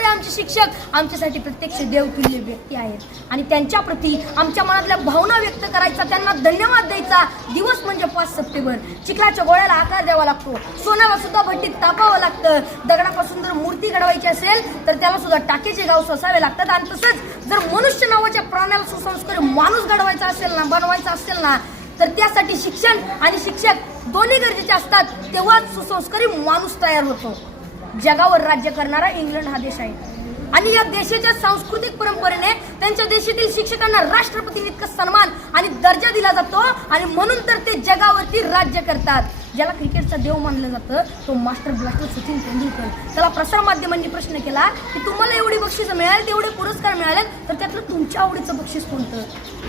करणारे आमचे शिक्षक आमच्यासाठी प्रत्यक्ष देवतुल्य व्यक्ती आहेत आणि त्यांच्याप्रती आमच्या मनातल्या भावना व्यक्त करायचा त्यांना धन्यवाद द्यायचा दिवस म्हणजे पाच सप्टेंबर चिखलाच्या गोळ्याला आकार द्यावा लागतो सोन्याला सुद्धा भट्टीत तापावं लागतं दगडापासून जर मूर्ती घडवायची असेल तर त्याला सुद्धा टाकेचे गाव सोसावे लागतात आणि तसंच जर मनुष्य नावाच्या प्राण्याला सुसंस्कार माणूस घडवायचा असेल ना बनवायचा असेल ना तर त्यासाठी शिक्षण आणि शिक्षक दोन्ही गरजेचे असतात तेव्हाच सुसंस्कारी माणूस तयार होतो जगावर राज्य करणारा इंग्लंड हा देश आहे आणि या देशाच्या सांस्कृतिक परंपरेने त्यांच्या देशातील शिक्षकांना राष्ट्रपती इतका सन्मान आणि दर्जा दिला जातो आणि म्हणून तर ते जगावरती राज्य करतात ज्याला क्रिकेटचा देव मानलं जातं तो मास्टर ब्लास्टर सचिन तेंडुलकर त्याला प्रसार माध्यमांनी प्रश्न केला की तुम्हाला एवढी बक्षिसं मिळाली एवढे पुरस्कार मिळाले तर त्यातलं तुमच्या आवडीचं बक्षीस कोणतं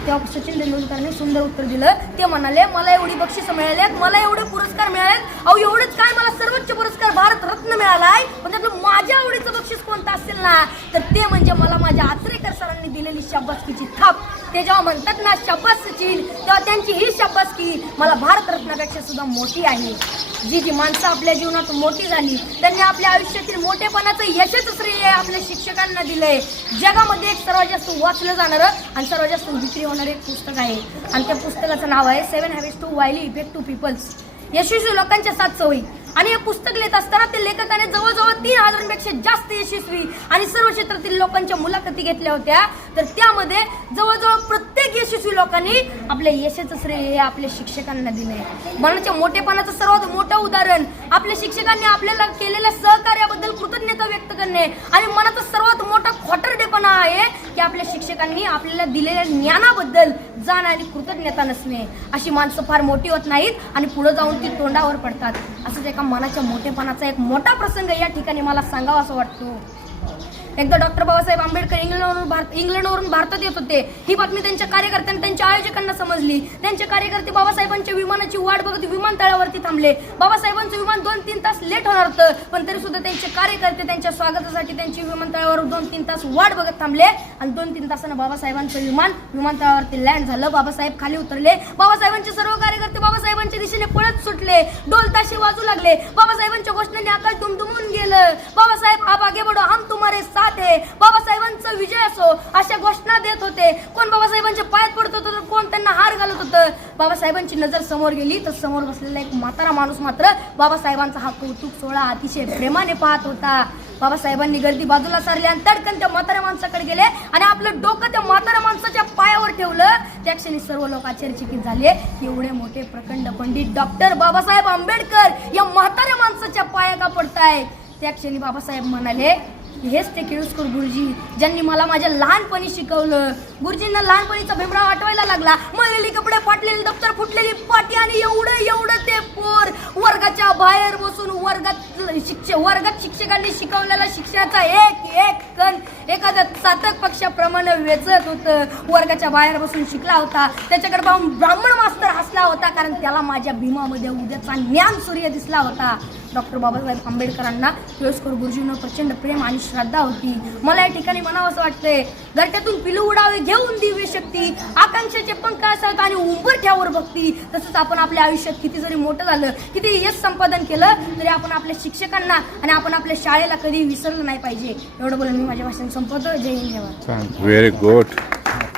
तेव्हा सचिन तेंडुलकरने सुंदर उत्तर दिलं ते म्हणाले मला एवढी बक्षिसं मिळाल्यात मला एवढे पुरस्कार मिळालेत अहो एवढंच काय मला सर्वोच्च पुरस्कार भारत ना तर ते म्हणजे मला माझ्या आत्रेकर सरांनी दिलेली शाबासकीची थाप ते जेव्हा म्हणतात ना शाबासची तेव्हा त्यांची ही शाबासकी मला भारतरत्नापेक्षा सुद्धा मोठी आहे जी जी माणसं आपल्या जीवनात मोठी झाली त्यांनी आपल्या आयुष्यातील मोठेपणाचं यशच श्रेय आपल्या शिक्षकांना दिलंय जगामध्ये एक सर्वात जास्त वाचलं जाणारं आणि सर्वात जास्त विक्री होणारं एक पुस्तक आहे आणि त्या पुस्तकाचं नाव आहे seven habits to highly effect to peoples यशस्वी लोकांच्या सात सवयी आणि हे पुस्तक लिहित असताना ते लेखकाने जवळजवळ तीन हजारांपेक्षा जास्त यशस्वी आणि सर्व क्षेत्रातील लोकांच्या मुलाखती घेतल्या होत्या तर त्यामध्ये जवळजवळ प्रत्येक यशस्वी लोकांनी आपल्या यशाचं श्रेय हे आपल्या शिक्षकांना दिले मनाच्या मोठेपणाचं सर्वात मोठं उदाहरण आपल्या शिक्षकांनी आपल्याला केलेल्या सहकार्याबद्दल कृतज्ञता व्यक्त करणे आणि मनाचा सर्वात मोठा खोटरडेपणा आहे की आपल्या शिक्षकांनी आपल्याला दिलेल्या ज्ञानाबद्दल जाण आणि कृतज्ञता नसणे अशी माणसं फार मोठी होत नाहीत आणि पुढे जाऊन ती तोंडावर पडतात असंच एका मनाच्या मोठेपणाचा एक मोठा प्रसंग या ठिकाणी मला सांगावा असं वाटतो एकदा डॉक्टर बाबासाहेब आंबेडकर इंग्लंडवरून भारत इंग्लंडवरून भारतात येत होते ही बातमी त्यांच्या कार्यकर्त्यांनी त्यांच्या आयोजकांना समजली त्यांचे कार्यकर्ते बाबासाहेबांच्या विमानाची वाट बघत विमानतळावरती थांबले बाबासाहेबांचं विमान दोन तीन तास लेट होणार होतं पण तरी सुद्धा त्यांचे कार्यकर्ते त्यांच्या स्वागतासाठी त्यांची विमानतळावर दोन तीन तास वाट बघत थांबले आणि दोन तीन तासानं बाबासाहेबांचं विमान विमानतळावरती लँड झालं बाबासाहेब खाली उतरले बाबासाहेबांचे सर्व कार्यकर्ते बाबासाहेब फुटले डोलताशी वाजू लागले बाबासाहेबांच्या घोषणाने आकाश दुमदुमून गेलं बाबासाहेब आबागे बडो हम तुम्हारे साथ आहे बाबासाहेबांचा विजय असो अशा घोषणा देत होते कोण बाबा बाबासाहेबांची नजर समोर गेली तर समोर बसलेला एक म्हातारा माणूस मात्र बाबासाहेबांचा हा कौतुक सोहळा अतिशय प्रेमाने पाहत होता बाबासाहेबांनी गर्दी बाजूला सारली आणि तडकन त्या म्हाताऱ्या माणसाकडे गेले आणि आपलं डोकं त्या म्हाताऱ्या माणसाच्या पायावर ठेवलं त्या क्षणी सर्व लोक आश्चर्यचकित झाले एवढे मोठे प्रखंड पंडित डॉक्टर बाबासाहेब आंबेडकर या म्हाताऱ्या माणसाच्या पाया का पडताय त्या क्षणी बाबासाहेब म्हणाले हेच ते केळुसकर गुरुजी ज्यांनी मला माझ्या लहानपणी शिकवलं गुरुजींना लहानपणीचा भीमराव वाटवायला लागला मळलेली कपडे फाटलेले दप्तर फुटलेली पाटी आणि एवढं एवढं ते पोर वर्गाच्या बाहेर बसून वर्गात शिक्षक वर्गात शिक्षकांनी शिकवलेला शिक्षणाचा एक एक कण एखाद्या चातक पक्षाप्रमाणे वेचत होतं वर्गाच्या बाहेर बसून शिकला होता त्याच्याकडे पाहून ब्राह्मण मास्तर हसला होता कारण त्याला माझ्या भीमामध्ये उद्याचा ज्ञान सूर्य दिसला होता डॉक्टर बाबासाहेब आंबेडकरांना टिळस्कर गुरुजींवर प्रचंड प्रेम आणि श्रद्धा होती मला या ठिकाणी म्हणावं असं वाटतंय घरट्यातून पिलू उडावे घेऊन दिव्य शक्ती आकांक्षाचे पंख असत आणि उंबरठ्यावर भक्ती तसंच आपण आपल्या आयुष्यात किती जरी मोठं झालं किती यश संपादन केलं तरी आपण आपल्या शिक्षकांना आणि आपण आपल्या शाळेला कधी विसरलं नाही पाहिजे एवढं बोलून मी माझ्या भाषण संपवतो जय हिंद व्हेरी गुड